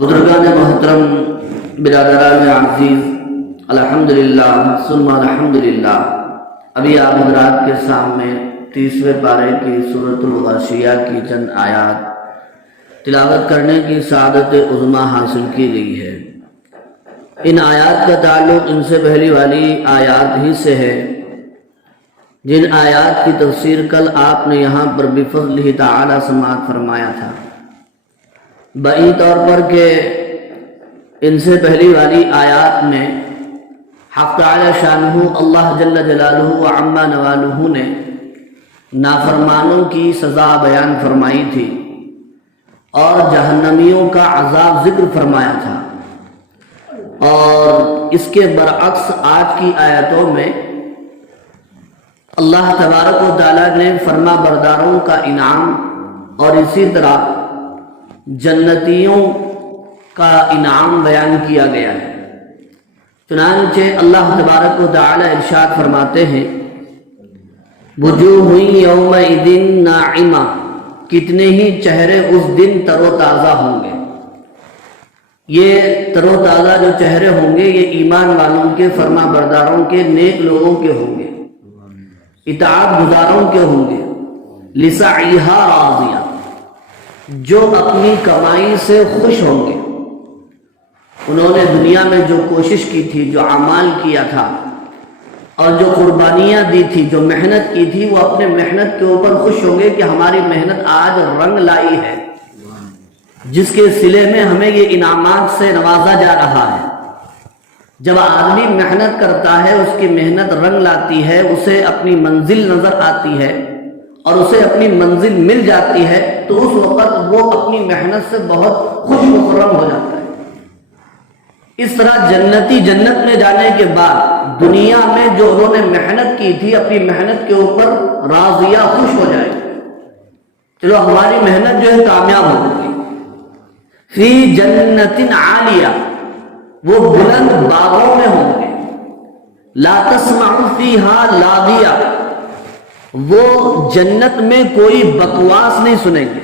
بزرگان محترم، برادران عزیز، الحمدللہ ثم الحمدللہ۔ ابھی آپ حضرات کے سامنے 30ویں پارے کی سورۃ الغاشیہ کی چند آیات تلاوت کرنے کی سعادت عظمیٰ حاصل کی گئی ہے۔ ان آیات کا تعلق ان سے پہلی والی آیات ہی سے ہے، جن آیات کی تفسیر کل آپ نے یہاں پر بفضلہ تعالی سماعت فرمایا تھا۔ بئی طور پر کہ ان سے پہلی والی آیات میں حق تعالی شانہ اللہ جل جلالہ و عما نوالہ نے نافرمانوں کی سزا بیان فرمائی تھی اور جہنمیوں کا عذاب ذکر فرمایا تھا، اور اس کے برعکس آج کی آیتوں میں اللہ تبارک و تعالیٰ نے فرما برداروں کا انعام اور اسی طرح جنتیوں کا انعام بیان کیا گیا ہے۔ چنانچہ اللہ تبارک و تعالیٰ ارشاد فرماتے ہیں، وجوہ یومئذ ناعمہ، کتنے ہی چہرے اس دن تر و تازہ ہوں گے۔ یہ تر و تازہ جو چہرے ہوں گے یہ ایمان والوں کے، فرما برداروں کے، نیک لوگوں کے ہوں گے، اطاعت گزاروں کے ہوں گے۔ لسعیہا راضیہ، جو اپنی کمائی سے خوش ہوں گے۔ انہوں نے دنیا میں جو کوشش کی تھی، جو اعمال کیا تھا اور جو قربانیاں دی تھی، جو محنت کی تھی، وہ اپنے محنت کے اوپر خوش ہوں گے کہ ہماری محنت آج رنگ لائی ہے، جس کے صلے میں ہمیں یہ انعامات سے نوازا جا رہا ہے۔ جب آدمی محنت کرتا ہے، اس کی محنت رنگ لاتی ہے، اسے اپنی منزل نظر آتی ہے اور اسے اپنی منزل مل جاتی ہے، تو اس وقت وہ اپنی محنت سے بہت خوش مخرم ہو جاتا ہے۔ اس طرح جنتی جنت میں جانے کے بعد دنیا میں جو انہوں نے محنت کی تھی، اپنی محنت کے اوپر راضیہ، خوش ہو جائے، چلو ہماری محنت جو ہے کامیاب ہو گئی۔ فی جنت عالیہ، وہ بلند باغوں میں ہوں گے۔ لا تسمع فیہا لاغیہ، وہ جنت میں کوئی بکواس نہیں سنیں گے،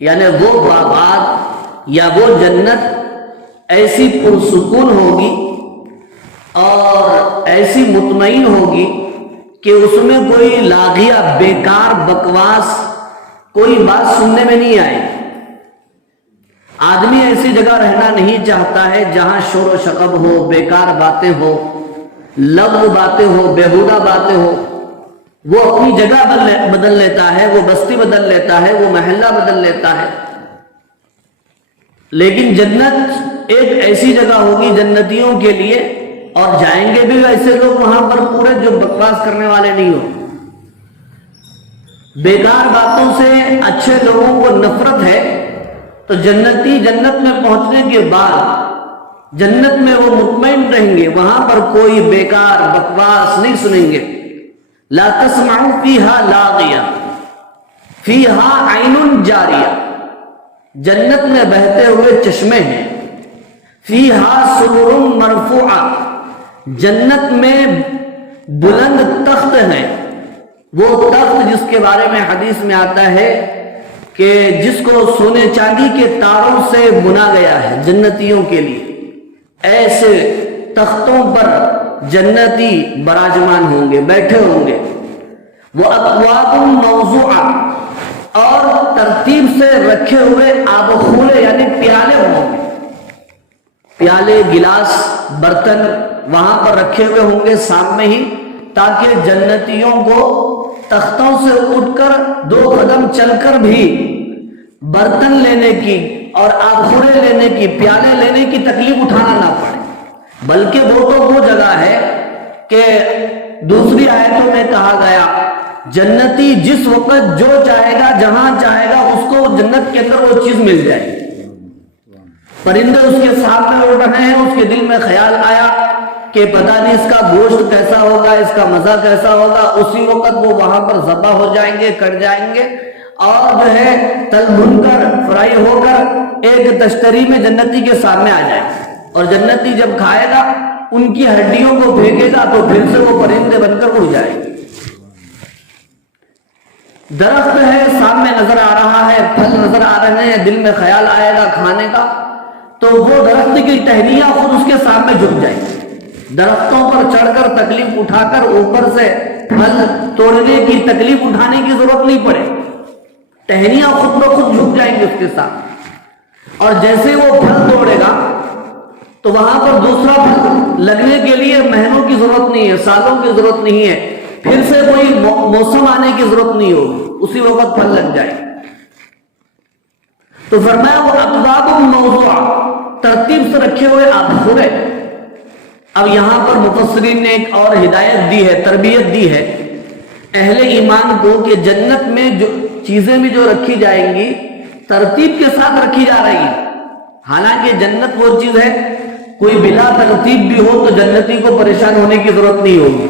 یعنی وہ باغات یا وہ جنت ایسی پرسکون ہوگی اور ایسی مطمئن ہوگی کہ اس میں کوئی لاغیہ، بیکار بکواس کوئی بات سننے میں نہیں آئے۔ آدمی ایسی جگہ رہنا نہیں چاہتا ہے جہاں شور و شغب ہو، بیکار باتیں ہو، لغو باتیں ہو، بیہودہ باتیں ہو۔ وہ اپنی جگہ بدل لیتا ہے، وہ بستی بدل لیتا ہے، وہ محلہ بدل لیتا ہے۔ لیکن جنت ایک ایسی جگہ ہوگی جنتیوں کے لیے، اور جائیں گے بھی ایسے لوگ وہاں پر پورے جو بکواس کرنے والے نہیں ہوں۔ بیکار باتوں سے اچھے لوگوں کو نفرت ہے، تو جنتی جنت میں پہنچنے کے بعد جنت میں وہ مطمئن رہیں گے، وہاں پر کوئی بیکار بکواس نہیں سنیں گے۔ لا تسمع فیہا لاغیہ فیہا عین جاریہ، جنت میں بہتے ہوئے چشمے ہیں۔ فیہا سرر مرفوعہ، جنت میں بلند تخت ہیں، وہ تخت جس کے بارے میں حدیث میں آتا ہے کہ جس کو سونے چاندی کے تاروں سے بنا گیا ہے جنتیوں کے لیے۔ ایسے تختوں پر جنتی براجمان ہوں گے، بیٹھے ہوں گے۔ وہ اکواب موضوعہ، اور ترتیب سے رکھے ہوئے آبخورے یعنی پیالے ہوں گے، پیالے، گلاس، برتن وہاں پر رکھے ہوئے ہوں گے سامنے ہی، تاکہ جنتیوں کو تختوں سے اٹھ کر 2 قدم چل کر بھی برتن لینے کی اور آبخورے لینے کی، پیالے لینے کی تکلیف اٹھانا نہ پڑے۔ بلکہ وہ تو وہ جگہ ہے کہ دوسری آیتوں میں کہا گیا، جنتی جس وقت جو چاہے گا، جہاں چاہے گا، اس کو جنت کے اندر وہ چیز مل جائے گی۔ پرندے اس کے سامنے اڑ رہے ہیں، اس کے دل میں خیال آیا کہ پتہ نہیں اس کا گوشت کیسا ہوگا، اس کا مزہ کیسا ہوگا، اسی وقت وہ وہاں پر ذبح ہو جائیں گے، کٹ جائیں گے، اور جو ہے تل بھن کر، فرائی ہو کر ایک تشتری میں جنتی کے سامنے آ جائیں گے، اور جنتی جب کھائے گا ان کی ہڈیوں کو پھینکے گا تو پھر سے وہ پرندے بن کر اڑ جائیں گے۔ درخت ہے، سامنے نظر آ رہا ہے، پھل نظر آ رہے ہیں، دل میں خیال آئے گا کھانے کا، تو وہ درخت کی ٹہنیاں خود اس کے سامنے جھک جائیں. درختوں پر چڑھ کر تکلیف اٹھا کر اوپر سے پھل توڑنے کی تکلیف اٹھانے کی ضرورت نہیں پڑے, ٹہنیاں خود بخود جھک جائیں گے اس کے سامنے. اور جیسے وہ پھل توڑے گا تو وہاں پر دوسرا پھل لگنے کے لیے مہینوں کی ضرورت نہیں ہے, سالوں کی ضرورت نہیں ہے, پھر سے کوئی موسم آنے کی ضرورت نہیں ہوگی, اسی وقت پھل لگ جائے. تو فرمایا وہ اقواب موضوع, ترتیب سے رکھے ہوئے آدھورے. اب یہاں پر مفسرین نے ایک اور ہدایت دی ہے, تربیت دی ہے اہل ایمان کو کہ جنت میں جو چیزیں بھی جو رکھی جائیں گی ترتیب کے ساتھ رکھی جا رہی ہیں. حالانکہ جنت وہ چیز ہے کوئی بلا ترتیب بھی ہو تو جنتی کو پریشان ہونے کی ضرورت نہیں ہوگی,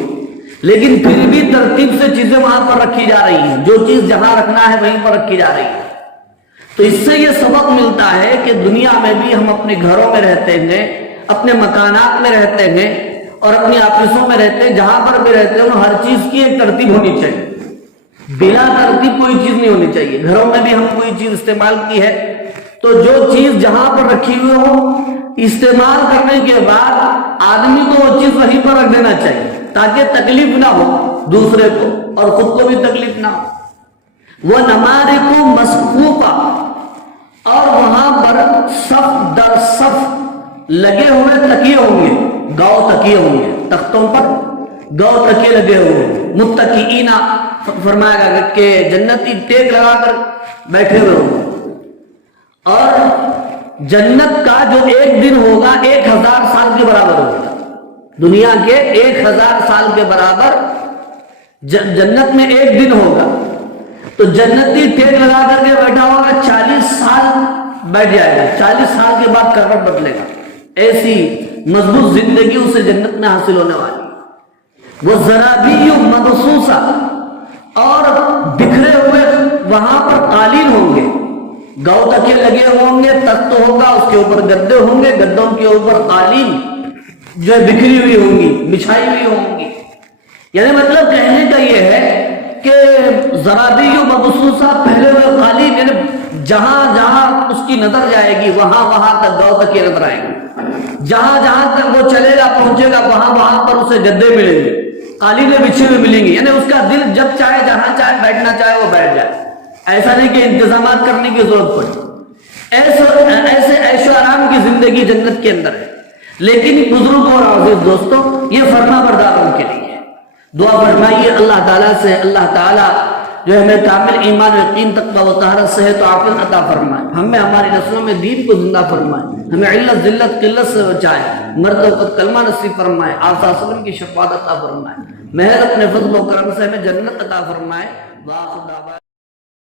لیکن پھر بھی ترتیب سے چیزیں وہاں پر رکھی جا رہی ہیں, جو چیز جہاں رکھنا ہے وہیں پر رکھی جا رہی ہے. تو اس سے یہ سبق ملتا ہے کہ دنیا میں بھی ہم اپنے گھروں میں رہتے ہیں, اپنے مکانات میں رہتے ہیں اور اپنی آفسوں میں رہتے ہیں, جہاں پر بھی رہتے ہیں ہر چیز کی ایک ترتیب ہونی چاہیے. بلا ترتیب کوئی چیز نہیں ہونی چاہیے. گھروں میں بھی ہم کوئی چیز استعمال کی ہے تو جو چیز جہاں پر رکھی ہوئی ہو استعمال کرنے کے بعد آدمی کو وہ چیز وہیں پر رکھ دینا چاہیے تاکہ تکلیف نہ ہو دوسرے کو اور خود کو بھی تکلیف نہ ہو. وہ نمارق مصفوفہ, اور وہاں پر صف در صف لگے ہوئے تکیے ہوں گے, گاؤ تکیے ہوں گے, تختوں پر گاؤ تکیے لگے ہوئے. متکئین فرمایا گیا کہ جنتی ٹیک لگا کر بیٹھے ہوئے ہوں گے. اور جنت کا جو ایک دن ہوگا 1000 سال کے برابر ہوگا. دنیا کے 1000 سال کے برابر جنت میں ایک دن ہوگا. تو جنتی ٹیک لگا کر کے بیٹھا ہوگا, 40 سال بیٹھ جائے گا, 40 سال کے بعد کروٹ بدلے گا. ایسی مضبوط زندگی اسے جنت میں حاصل ہونے والی. وہ زرابی مبثوثہ, اور بکھرے ہوئے وہاں پر قالین ہوں گے, گاؤ تکیے لگے ہوں گے, تخت ہوگا, اس کے اوپر گدے ہوں گے, گدوں کے اوپر قالین جو ہے بکھری ہوئی ہوں گی, بچھائی ہوئی ہوں گی. یعنی مطلب کہنے کا یہ ہے کہ زرابی مبثوثہ, پہلے ہوئے قالین, یعنی جہاں جہاں اس کی نظر جائے گی وہاں وہاں تک گاؤ تکیے نظر آئیں گے. جہاں جہاں تک وہ چلے گا پہنچے گا وہاں وہاں پر اسے گدے ملیں گے, قالینیں بچھی ہوئی ملیں گی. یعنی اس کا دل جب چاہے جہاں چاہے بیٹھنا چاہے وہ بیٹھ جائے. ایسا نہیں کہ انتظامات کرنے کی ضرورت پڑے. ایسے عیش و آرام کی زندگی جنت کے اندر ہے. لیکن بزرگوں اور عزیز دوستوں, یہ فرما برداروں کے لیے ہے. دعا فرمائیے اللہ تعالیٰ سے, اللہ تعالیٰ جو ہمیں کامل ایمان و یقین تقویٰ و طہارت صحت و عافیت عطا فرمائے, ہمیں ہماری نسلوں میں دین کو زندہ فرمائے, ہمیں علت ذلت قلت سے بچائے, مرد وقت کلمہ نصیب فرمائے, آپ صلی اللہ علیہ وسلم کی شفاعت عطا فرمائے, محض اپنے فضل و کرم سے ہمیں جنت عطا فرمائے.